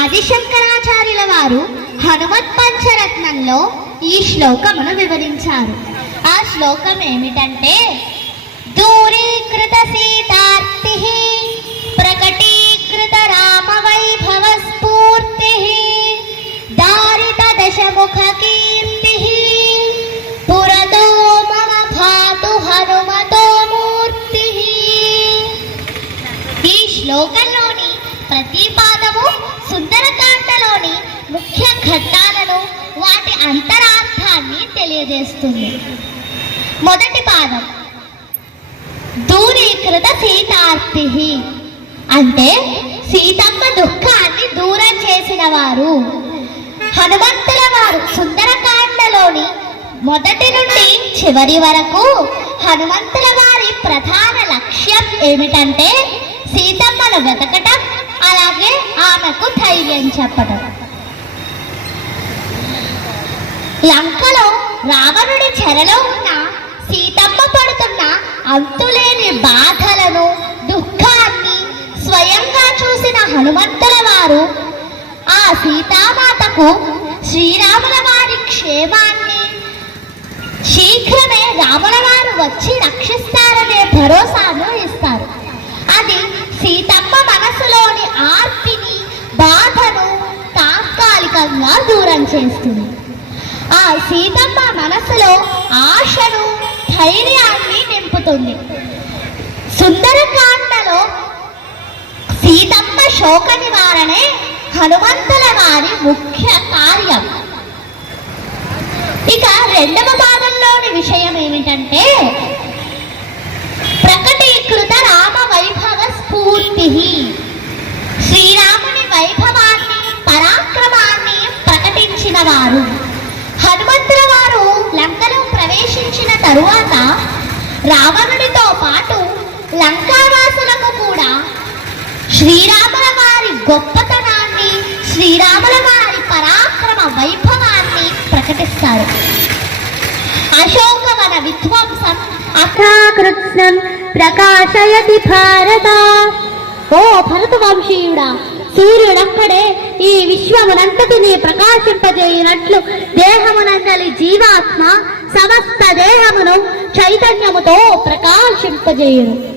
ఆదిశంకరాచార్యుల వారు హనుమత్ పంచరత్నంలో ఈ శ్లోకమును వివరించారు. ఆ శ్లోకం ఏమిటంటే దూరీకృత సీతార్తి ప్రకటీకృత రామ వైభవ స్ఫూర్తి దారిత దశముఖకి అంతరార్థాన్ని తెలియజేస్తుంది. మొదటి పాదం. దూరీకృత సీతార్తి అంటే సీతమ్మ దుఃఖాన్ని దూరం చేసిన వారు హనుమంతుల వారు సుందరకాండలోని మొదటి నుండి చివరి వరకు హనుమంతుల వారి ప్రధాన లక్ష్యం ఏమిటంటే సీతమ్మను వెతకటం అలాగే ఆమెకు ధైర్యం చెప్పడం లంకలో రావణుడి చెరలో ఉన్న సీతమ్మ పడుతున్న అంతులేని బాధలను దుఃఖాన్ని స్వయంగా చూసిన హనుమంతుల వారు ఆ సీతామాతకు శ్రీరాముల వారి క్షేమాన్ని శీఘ్రమే రాముల వారు వచ్చి రక్షిస్తారనే భరోసాను ఇస్తారు. అది సీతమ్మ మనసులోని ఆర్తిని బాధను తాత్కాలికంగా దూరం చేస్తుంది. ఆ సీతమ్మ మనసులో ఆశను ధైర్యాన్ని నింపుతుంది. సుందరకాండలో సీతమ్మ శోక నివారణే హనుమంతుల వారి ముఖ్య కార్యం. ఇక రెండవ భాగంలోని విషయం ఏమిటంటే ప్రకటీకృత రామ వైభవ స్ఫూర్తి. శ్రీరాముని వైభవాన్ని పరాక్రమాన్ని ప్రకటించిన వారు హనుమంతుల వారు లంకలో ప్రవేశించిన తరువాత రావణుడితో పాటు లంకావాసులకు కూడా శ్రీరాముల వారి గొప్పతనాన్ని శ్రీరాముల వారి పరాక్రమ వైభవాన్ని ప్రకటిస్తారు. అశోకవన విధ్వంసం అథాకృత్స్నం ప్రకాశయతి భారత. ఓ భరత వంశీయుడా సూర్యుడక్కడే ఈ విశ్వమునంతటిని ప్రకాశింపజేయునట్లు దేహమునందలి జీవాత్మ చైతన్యముతో ప్రకాశింపజేయును.